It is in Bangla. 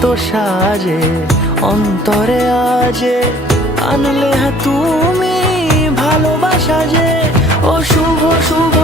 কত সাজে অন্তরে আজে আনলে তুমি ভালোবাসা যে ও শুভ শুভ